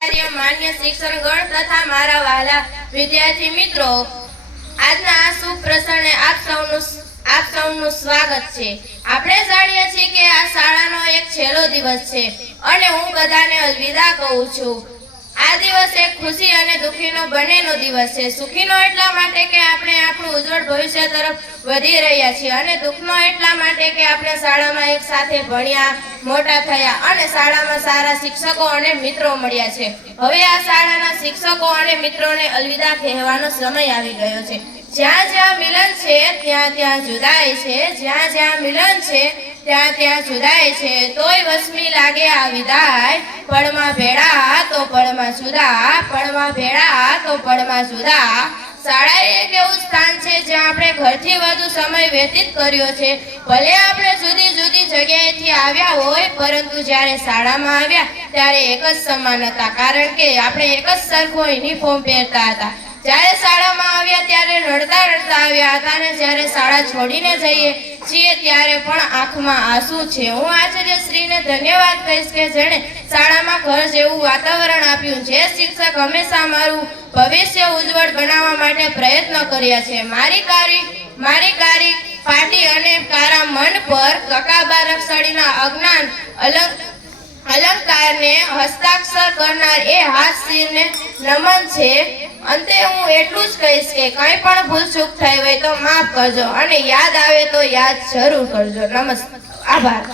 मान्य शिक्षणगण तथा मारा वाला विद्यार्थी मित्रों, આજના આ શુભ પ્રસંગે આપ સૌનું સ્વાગત છે। આપણે જાણીએ છીએ કે આ શાળાનો એક છેલ્લો દિવસ છે અને હું બધાને અલવિદા કહું છું। આ દિવસ એક ખુશી અને દુખીનો બંનેનો દિવસ છે। સુખીનો એટલા માટે કે આપણે આપણું ઉજ્જવળ ભવિષ્ય તરફ વધી રહ્યા છીએ અને દુઃખનો એટલા માટે કે આપણે શાળામાં એક સાથે ભણ્યા, મોટા થયા અને શાળામાં સારા શિક્ષકો અને મિત્રો મળ્યા છે। હવે આ શાળાના શિક્ષકો અને મિત્રોને અલવિદા કહેવાનો સમય આવી ગયો છે। જ્યાં જ્યાં મિલન છે ત્યાં ત્યાં જુદાઈ છે, જ્યાં જ્યાં મિલન છે ત્યાં ત્યાં જુદાઈ છે। તોય વસમી લાગે આ વિદાય, પળમાં ભેળા તો પળમાં જુદા, પળમાં ભેળા તો પળમાં જુદા। શાળા એક એવું સ્થાન છે જ્યાં આપણે ઘરથી વધુ સમય વ્યતીત કર્યો છે। ભલે આપણે જુદી જુદી જગ્યાએથી આવ્યા હોય, પરંતુ જ્યારે શાળામાં આવ્યા ત્યારે એક જ સમાન હતા, કારણ કે આપણે એક જ સરખો યુનિફોર્મ પહેરતા હતા। જ્યારે શાળામાં આવ્યા ત્યારે રડતા રડતા આવ્યા હતા અને જ્યારે શાળા છોડીને જઈએ છીએ ત્યારે પણ આંખમાં આંસુ છે। હું આચાર્યશ્રીને ધન્યવાદ કહીશ કે જેણે શાળામાં ઘર જેવું વાતાવરણ આપ્યું। જે શિક્ષક હંમેશા મારું ભવિષ્ય ઉજ્જવળ બનાવવા માટે પ્રયત્ન કર્યા છે। મારી કારી પાટી અને કારા મન પર કકાબા રક્ષડીના અજ્ઞાન અલંકારને હસ્તાક્ષર કરનાર એ હાથશીરને નમન છે। અંતે હું એટલું જ કહીશ કે કંઈ પણ ભૂલચૂક થઈ હોય તો માફ કરજો અને યાદ આવે તો યાદ જરૂર કરજો। નમસ્કાર, આભાર।